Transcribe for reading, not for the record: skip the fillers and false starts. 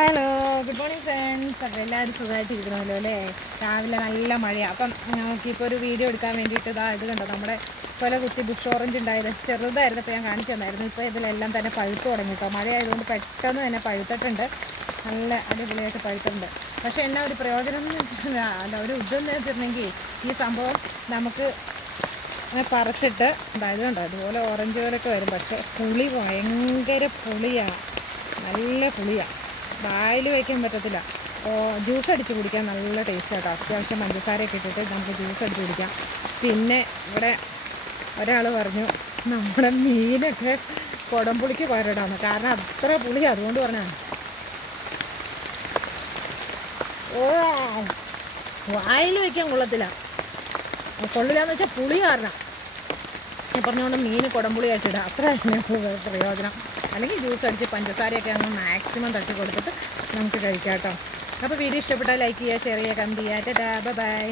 Hello, good morning friends. അപ്പോൾ എല്ലാവരും സുഖമായിട്ടിരിക്കണമല്ലോ അല്ലേ? രാവിലെ നല്ല മഴയാണ്. അപ്പം നമുക്കിപ്പോൾ ഒരു വീഡിയോ എടുക്കാൻ വേണ്ടിയിട്ട് ഇത് കണ്ടോ, നമ്മുടെ കൊല കുത്തി ബുഷ് ഓറഞ്ച് ഉണ്ടായത് ചെറുതായിരുന്നപ്പോൾ ഞാൻ കാണിച്ചു തന്നായിരുന്നു. ഇപ്പോൾ ഇതിലെല്ലാം തന്നെ പഴുത്ത് തുടങ്ങി കേട്ടോ. മഴയായതുകൊണ്ട് പെട്ടെന്ന് തന്നെ പഴുത്തിട്ടുണ്ട്. നല്ല അടിപൊളിയായിട്ട് പഴുത്തിട്ടുണ്ട്. പക്ഷേ എന്നാ ഒരു പ്രയോജനം എന്ന് വെച്ചാൽ ഒരു ഇതെന്ന് വെച്ചിട്ടുണ്ടെങ്കിൽ ഈ സംഭവം നമുക്ക് പറിച്ചിട്ട് ഇത് കണ്ടോ, അതുപോലെ ഓറഞ്ചുകളൊക്കെ വരും. പക്ഷേ പുളി ഭയങ്കര പുളിയാണ്, നല്ല പുളിയാണ്. വായിൽ വയ്ക്കാൻ പറ്റത്തില്ല. ജ്യൂസ് അടിച്ച് കുടിക്കാൻ നല്ല ടേസ്റ്റ് കേട്ടോ. അത്യാവശ്യം പഞ്ചസാരയൊക്കെ ഇട്ടിട്ട് നമുക്ക് ജ്യൂസ് അടിച്ച് കുടിക്കാം. പിന്നെ ഇവിടെ ഒരാൾ പറഞ്ഞു നമ്മുടെ മീനൊക്കെ കുടംപുളിക്ക് പകരടാന്ന്, കാരണം അത്ര പുളി. അതുകൊണ്ട് പറഞ്ഞാണ് വായിൽ വയ്ക്കാൻ കൊള്ളില്ല എന്ന് വെച്ചാൽ പുളി കാരണം. ഞാൻ പറഞ്ഞുകൊണ്ട് മീൻ കുടംപുളിയായിട്ടിടുക, അത്ര പ്രയോജനം. അല്ലെങ്കിൽ ജ്യൂസ് അടിച്ച് പഞ്ചസാരയൊക്കെ അങ്ങ് മാക്സിമം തട്ടി കൊടുത്തിട്ട് നമുക്ക് കഴിക്കാം കേട്ടോ. അപ്പോൾ വീഡിയോ ഇഷ്ടപ്പെട്ടാൽ ലൈക്ക് ചെയ്യുക, ഷെയർ ചെയ്യുക, കമൻറ്റ് ചെയ്യുക. ടാറ്റാ, ബൈ.